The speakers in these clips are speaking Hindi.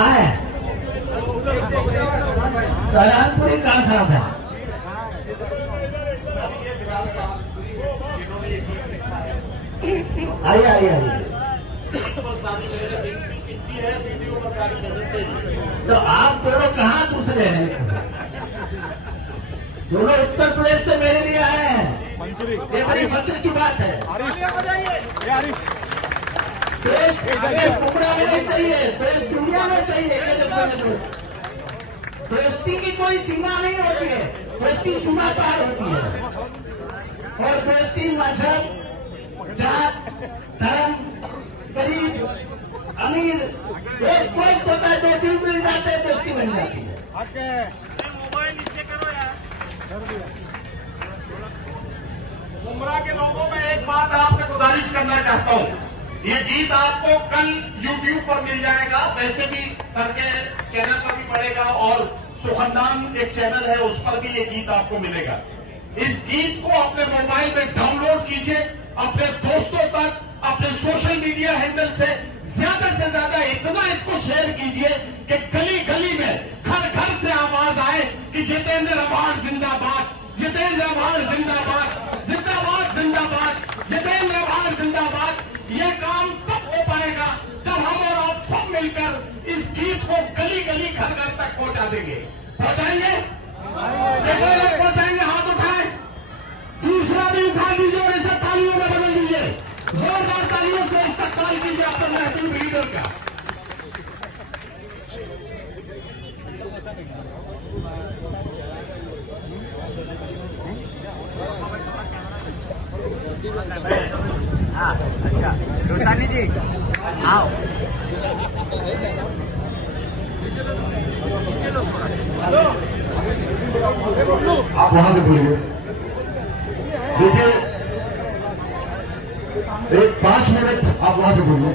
कहाँ है? सहारनपुरी कहाँ साहब है? आइए आइए आइए। तो आप दोनों कहाँ दूसरे हैं? दोनों उत्तर प्रदेश से मेरे लिए आए हैं। ये बड़ी फक्र की बात है। देश टुकड़ा में नहीं चाहिए, देश दुनिया में चाहिए। दोस्ती की कोई सीमा नहीं होती है, दोस्ती सीमा पार होती है। और दोस्ती मजहब, जात, धर्म, गरीब, अमीर, एक दोस्त होता है, दो दिन मिल जाते हैं, दोस्ती बन जाती है। मोबाइल नीचे करो यार। मुमरा के लोगों में एक बात आपसे गुजारिश करना चाहता हूँ, ये गीत आपको कल YouTube पर मिल जाएगा, वैसे भी सर के चैनल पर भी पड़ेगा और सुखंदान एक चैनल है उस पर भी ये गीत आपको मिलेगा। इस गीत को अपने मोबाइल में डाउनलोड कीजिए, अपने दोस्तों तक, अपने सोशल मीडिया हैंडल से ज्यादा इतना इसको शेयर कीजिए कि गली गली में, घर घर से आवाज आए कि जितेंद्र आभार जिंदाबाद, जितेंद्र आभार जिंदाबाद, जिंदाबाद जिंदाबाद, जितेंद्र आभार जिंदाबाद। ये काम तब हो पाएगा जब हम और आप सब मिलकर इस गीत को गली गली घर घर तक पहुंचा देंगे। पहुंचाएंगे? पहुंचाएंगे? हाथ उठाए, दूसरा भी उठा दीजिए और इसे तालियों में बदल दीजिए, जोरदार तालियों से इस्तेमाल कीजिए अपने महबूब लीडर का। हाँ अच्छा, रोसानी जी आओ। आप वहां से बोलिए। देखिए, एक 5 मिनट आप वहां से बोलिए।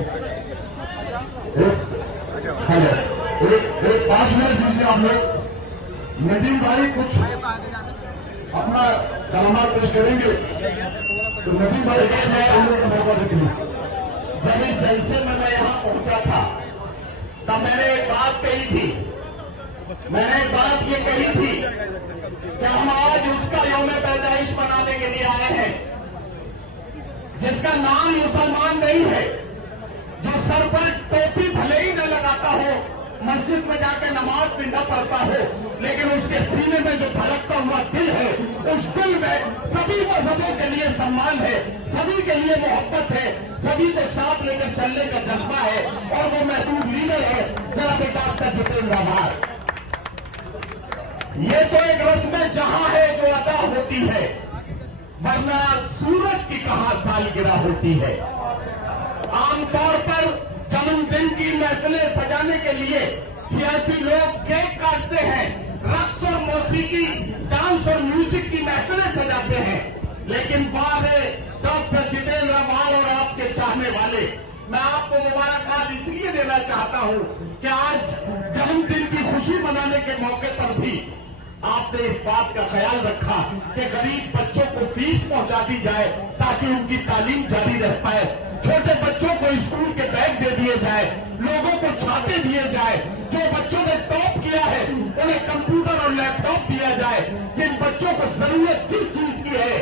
हेलो, एक 5 मिनट दीजिए आप लोग। नदीम भाई कुछ अपना कलामात पेश करेंगे, तो नदीम भाई का मौका दे प्लीज। जब इस जलसे में मैं यहाँ पहुंचा था तब मैंने एक बात कही थी, मैंने एक बात ये कही थी कि हम आज उसका यौम पैदाइश मनाने के लिए आए हैं जिसका नाम मुसलमान नहीं है, जो सर पर टोपी भले ही न लगाता हो, मस्जिद में जाकर नमाज भी न पढ़ता हो, लेकिन उसके सीने में जो धड़कता हुआ दिल है, उस दिल में सभी मजहबों के लिए सम्मान है, सभी के लिए मोहब्बत है, सभी को साथ लेकर चलने का जज्बा है, और वो महबूब लीडर है जनाब डॉक्टर जितेंद्र आभार। ये तो एक रस्म जहां है जो अदा होती है, वरना सूरज की कहां सालगिरह होती है। आमतौर पर जन्मदिन की महफिलें सजाने के लिए सियासी लोग केक काटते हैं, रक्स और मौसीकी, डांस और म्यूजिक की महफिलें सजाते हैं, लेकिन बाद डॉक्टर जितेंद्र आभार और आपके चाहने वाले, मैं आपको मुबारकबाद इसलिए देना चाहता हूं कि आज जन्मदिन की खुशी मनाने के मौके पर भी आपने इस बात का ख्याल रखा कि गरीब बच्चों को फीस पहुंचा दी जाए ताकि उनकी तालीम जारी रह पाए, छोटे बच्चों को स्कूल के बैग दे दिए जाए, लोगों को छाते दिए जाए, जो बच्चों ने टॉप किया है उन्हें कंप्यूटर और लैपटॉप दिया जाए, जिन बच्चों को जरूरत जिस चीज की है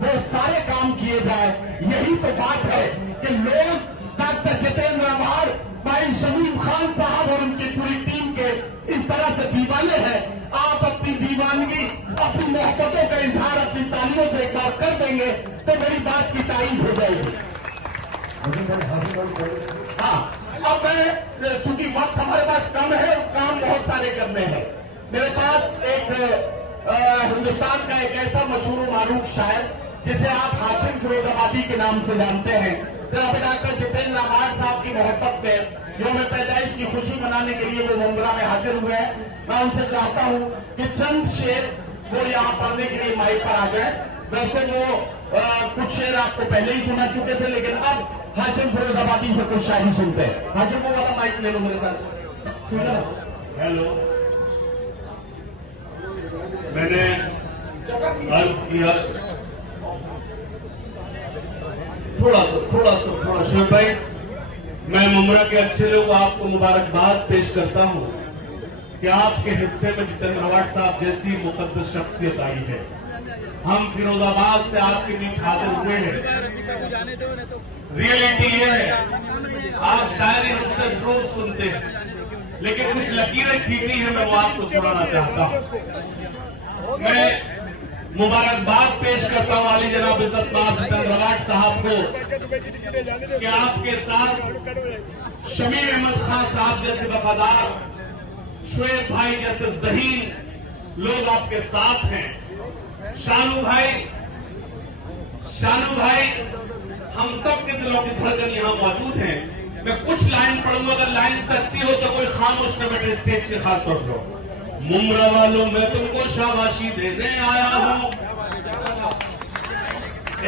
वो सारे काम किए जाए। यही तो बात है कि लोग डॉक्टर जितेंद्र आभार, भाई शमीम खान साहब और उनकी पूरी टीम के इस तरह से दीवाने हैं। आप अपनी दीवानगी, अपनी मोहब्बतों का इजहार अपनी तालियों से एक बार कर देंगे तो मेरी बात की तारीफ हो जाएगी। हाँ, अब मैं, चूंकि वक्त हमारे पास कम है और काम बहुत सारे करने हैं, मेरे पास एक हिंदुस्तान का एक ऐसा मशहूर मारूफ शायर जिसे आप हाशिम फिरोजाबादी के नाम से जानते हैं, जनाब डॉक्टर जितेंद्र आभार साहब की मोहब्बत में यौम पैदाइश की खुशी मनाने के लिए वो मुमरा में हाजिर हुए हैं। मैं उनसे चाहता हूं कि चंद शेर वो यहाँ पढ़ने के लिए माइक पर आ जाए। वैसे वो कुछ शेर आपको पहले ही सुना चुके थे, लेकिन अब हाशिम फिरोजाबादी से कुछ शायरी सुनते हैं। हाशिम वो वाला माइक ले लो मेरे साथ, ठीक है ना? हेलो, मैंने अर्ज किया थोड़ा शिव भाई, मैं मुमरा के अच्छे लोग आपको मुबारकबाद पेश करता हूं कि आपके हिस्से में जितेंद्र अवार्ड साहब जैसी मुकद्दस शख्सियत आई है। हम फिरोजाबाद से आपके बीच हाजिर हुए हैं। रियलिटी ये है, आप शायरी हमसे रोज सुनते हैं, लेकिन कुछ लकीरें खींची हैं, मैं वो आपको सुनाना चाहता हूं। मैं मुबारकबाद पेश करता हूं वाली जनाब इज्जतमान जितेंद्र अवार्ड साहब को कि आपके साथ शमीर अहमद खान साहब जैसे वफादार, शुएब भाई जैसे ज़हीन लोग आपके साथ हैं। शानू भाई हम सब के दिलों की धड़कन यहां मौजूद हैं। मैं कुछ लाइन पढ़ूंगा, अगर लाइन सच्ची हो तो कोई खामोश न बैठे स्टेज के खास तौर पर। मुमरा वालों मैं तुमको शाबाशी देने आया हूं।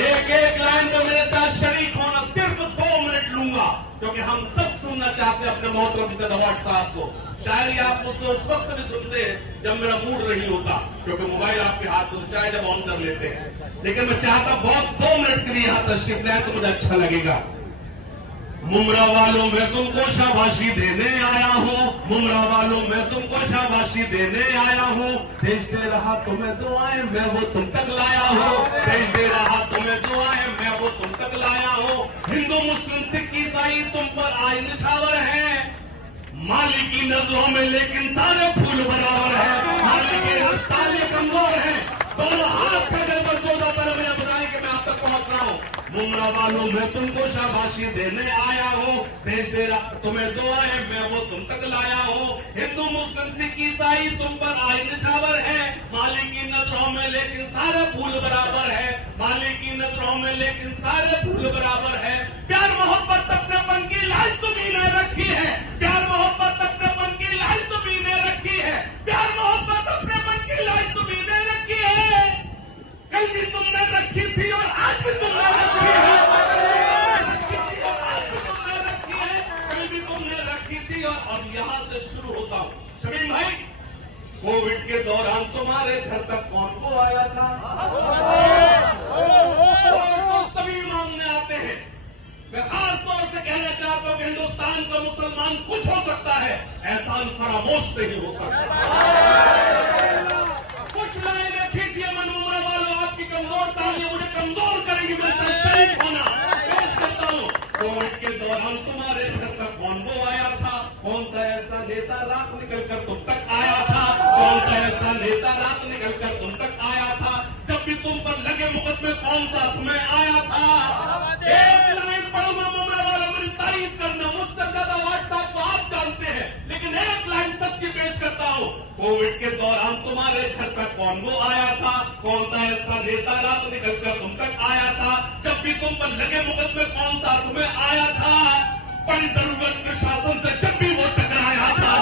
एक एक लाइन में मेरे साथ शरीक होना, सिर्फ 2 मिनट लूंगा, क्योंकि हम सब सुनना चाहते हैं अपने मोहतरम जितेंद्र अवार्ड साहब को। शायरी आप मुझसे उस वक्त भी सुनते हैं जब मेरा मूड नहीं होता, क्योंकि मोबाइल आपके हाथ में चाहे जब ऑन कर लेते हैं। लेकिन मैं चाहता बॉस 2 मिनट के लिए यहां तशरीफ लाए तो मुझे अच्छा लगेगा। मुमरा वालों मैं तुमको शाबाशी देने आया हूं। मुमरा वालों मैं तुमको शाबाशी देने आया हूं। भेजते रहा तुम्हें दुआएं मैं वो तुम तक लाया हूं। भेजते रहा तुम्हें दुआएं मैं वो तुम तक लाया हूं। हिंदू मुस्लिम सिख ईसाई तुम पर आए निछावर है। माली की नजरों में लेकिन सारे फूल बराबर है। माली के हाथ ताले कमजोर है, दोनों हाथ का जब जोदा पर मुझे बताएं कि मैं आप तक पहुंच रहा हूं। मुमरा वालों मैं तुमको शाबाशी देने आया हूं। भेजते तुम्हें दुआएं मैं वो तुम तक लाया हूं। हिंदू मुस्लिम सिख ईसाई तुम पर आए निछावर है। माली की नजरों में लेकिन सारे फूल बराबर है। माली की नजरों में लेकिन सारे फूल बराबर है। प्यार मोहब्बत अपनेपन की लाज तुमने रखी है। प्यार मोहब्बत अपनेपन की लाज तुमने रखी है। प्यार मोहब्बत अपनेपन की लाज तुमने रखी है। कल भी तुमने रखी थी और आज भी तुमने रखी है। आज भी तुमने रखी है, कल भी तुमने रखी थी। और यहां से शुरू होता हूं। शमीम भाई, कोविड के दौरान तुम्हारे घर तक कौन आया था? तो सभी मांगने आते हैं। मैं खास तौर से कहना चाहता हूं कि हिंदुस्तान का मुसलमान कुछ हो सकता है, एहसान फरामोश नहीं हो सकता। कुछ लाइनें खींचिए मन मुमरा वालों, आपकी कमजोर तालियां मुझे कमजोर करेंगी। मैं शरीक होना पेश करता हूं। कोविड के दौरान तुम्हारे घर तक कौन आया था? कौन था ऐसा नेता रात निकलकर तुम तक आया था? कौन था ऐसा नेता रात निकलकर तुम तक आया था? जब भी तुम पर लगे मुकदमे कौन साथ में आया था? एक लाइन पढ़ूंगा मुमरा वालों, मेरी तारीफ करना। मुझसे ज्यादा व्हाट्सएप को आप जानते हैं, लेकिन एक लाइन सच्ची पेश करता हूं। कोविड के दौरान तुम्हारे घर तक कौन आया था? कौन था ऐसा नेता रात निकलकर तुम तक आया था? जब भी तुम पर लगे मुकदमे कौन साथ में आया था? बड़ी जरूरत के शासन से जब भी वो टकराया था।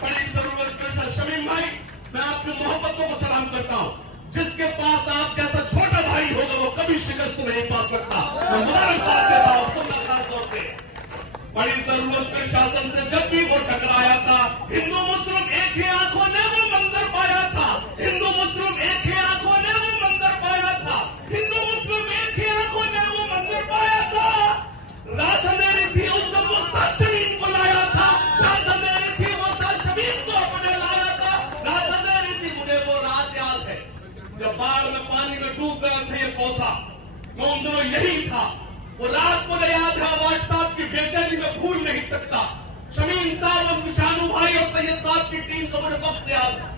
बड़ी जरूरत के शमीम भाई, मैं आपकी मोहब्बतों को सलाम करता हूं। जिसके पास आप जैसा छोटा भाई होगा वो कभी शिकस्त नहीं पा सकता। मैं मुबारकबाद देता हूं सुनना खास तौर पे। बड़ी जरूरत के शासन से जब भी वो टकराया था, हिंदू मुस्लिम एक ही आंखों ने वो मंजर पाया था। हिंदू मुस्लिम एक ही आंखों ने वो मंजर पाया था। हिंदू मुस्लिम एक ही आंखों ने वो मंजर पाया था। रात मेरी थी उस दिन वो साथ शमीम को लाया था। रात मेरी थी वो साथ शमीम को अपने लाया था। रात मेरी थी, मुझे वो रात याद है जब बाढ़ में पानी में डूब गया था ये कोसा। मैं उन दिनों यही था। वो रात मुझे याद है, अवार्ड साहब की बेचैनी में भूल नहीं सकता। शमीम साहब और शानू भाई और सैयद साहब की टीम को मुझे वक्त याद है।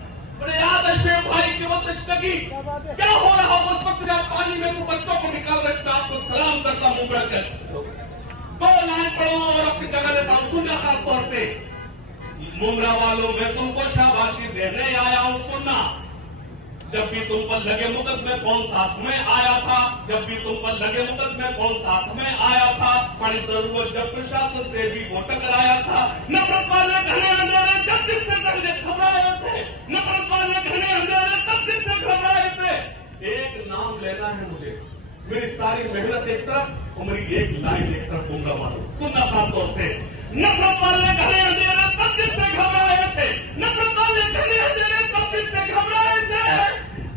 मुझे याद है शेख भाई की वो तशनगी क्या हो रहा हो उस वक्त जब पानी में से बच्चों को निकाल रहे थे। आपको सलाम करता हूं। मुमरा के 2 लाइन पढ़ूंगा और अपनी जगह लेता हूं। सुनना खास तौर से। मुमरा वालों मैं तुमको शाबाशी देने आया हूं। सुनना, जब भी तुम पर लगे मुकदमे कौन साथ में आया था? जब भी तुम पर लगे मुकदमे कौन साथ में आया था? बड़ी जरूरत जब प्रशासन से भी वो टकराया था। नफरत वाले घने अंधेरे जब जिससे घबराए थे। नफरत वाले घने अंधेरे तब जिससे घबराए थे। एक नाम लेना है मुझे, मेरी सारी मेहनत एक तरफ और मेरी एक लाइन एक तरफ। मुमरा वालों सुनना खास तौर से। नफरत वाले घने अंधेरे तब जिससे घबराए थे। नफरत वाले घने अंधेरे तब जिससे घबराए थे।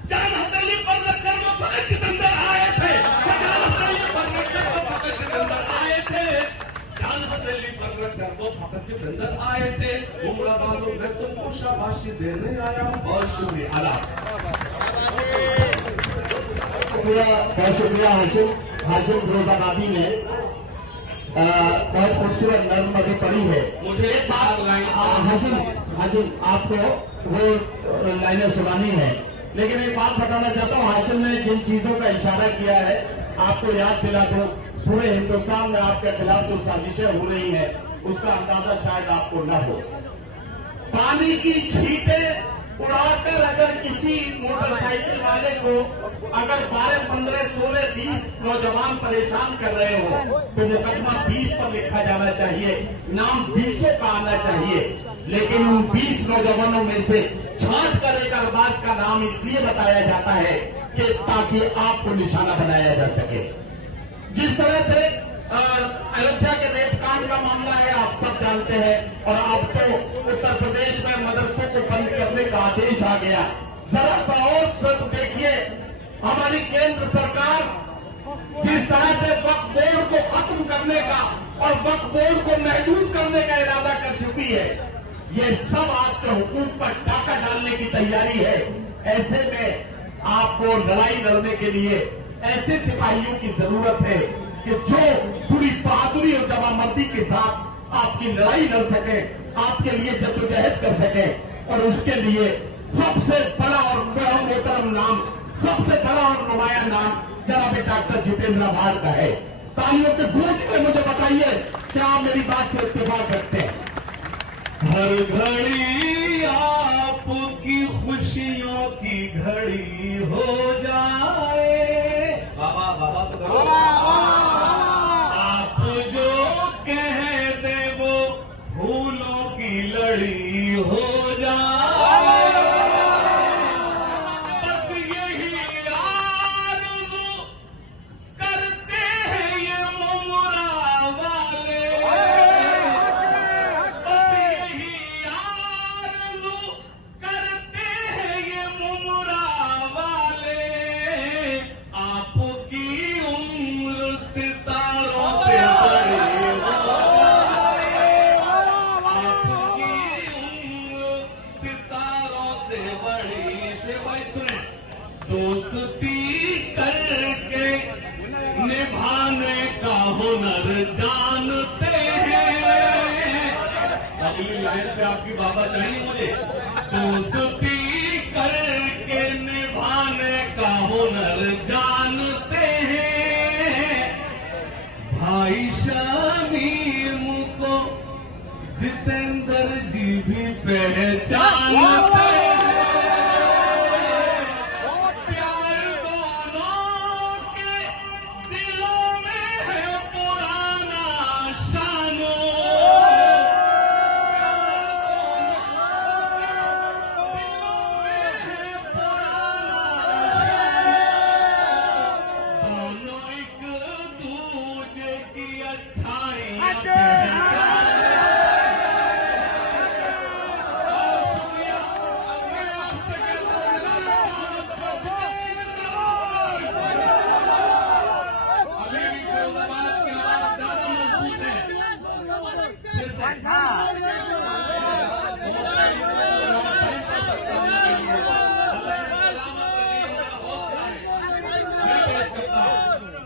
जान हथेली पर रखकर वो फकत जितेंद्र आए थे। जान हथेली पर रखकर वो फकत रैली कर रखकर वो भगत जितेंद्र आए थे। उमरा वालों मैं तुमको शाबाशी देने आया हूँ। बहुत शुक्रिया आदाब। बहुत शुक्रिया हाशिम फिरोजाबादी ने बहुत खूबसूरत नज्म अभी पढ़ी है। मुझे एक बात हाशिम आपको वो लाइनें सुनानी है, लेकिन एक बात बताना चाहता हूँ, हाशिम ने जिन चीजों का इशारा किया है आपको याद दिला दो। पूरे हिंदुस्तान में आपके खिलाफ जो साजिशें हो रही हैं उसका अंदाजा शायद आपको न हो। पानी की छींटें उड़ाकर अगर किसी मोटरसाइकिल वाले को अगर 12, 15, 16, 20 नौजवान परेशान कर रहे हो तो मुकदमा 20 पर लिखा जाना चाहिए, नाम 20 का आना चाहिए। लेकिन उन 20 नौजवानों में से छांट कर एक अरबाज का नाम इसलिए बताया जाता है कि ताकि आपको निशाना बनाया जा सके। जिस तरह से अयोध्या के रेपकांड का मामला है आप सब जानते हैं, और अब तो उत्तर प्रदेश में मदरसों को बंद करने का आदेश आ गया। जरा सा और सिर्फ देखिए, हमारी केंद्र सरकार जिस तरह से वक्फ बोर्ड को खत्म करने का और वक्फ बोर्ड को महदूद करने का इरादा कर चुकी है, ये सब आपके हुकूक पर डाका डालने की तैयारी है। ऐसे में आपको लड़ाई लड़ने के लिए ऐसे सिपाहियों की जरूरत है कि जो पूरी बहादुरी और जवामर्दी के साथ आपकी लड़ाई लड़ सके, आपके लिए जद्दोजहद कर सके। और उसके लिए सबसे बड़ा और मोहतरम नाम, सबसे बड़ा और नुमाया नाम जनाब डॉक्टर जितेंद्र आभार का है। तालियों के गूंज में मुझे बताइए क्या आप मेरी बात से इत्तेफाक करते हैं? हर घड़ी आपकी खुशियों की घड़ी हो जाए। बाबा बाबा तो करो। आप जो कह दे वो फूलों की लड़ी हो जाए। बस यही आरज़ू करते हैं ये मुमरा वाले। बस यही आरज़ू करते हैं ये मुमरा वाले। आपकी उम्र सितारों से बड़ी हो जाए। आपकी उम्र सितारों से बड़ी। शेर भाई सुने, दोस्ती करके निभाने का हुनर जानते हैं। अगली लाइन पे आपकी बाबा चाहिए मुझे। दोस्ती करके निभाने का हुनर जानते हैं। भाई शामीम को जितेंद्र जी भी पहचानते हैं। प्यार दोनों के दिलों में है पुराना शानो। दोनों एक दूजे की अच्छाई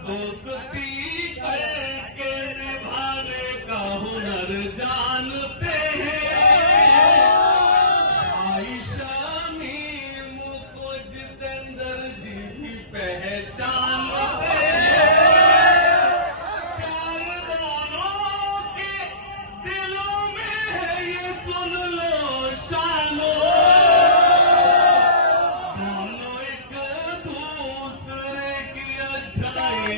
दोस्ती करके निभाने का हुनर जानते हैं। भाई शामीम को जितेंद्र जी भी पहचानते हैं। प्यार दोनों के दिलों में है ये सुन लो शानो। दोनों एक दूसरे की अच्छाई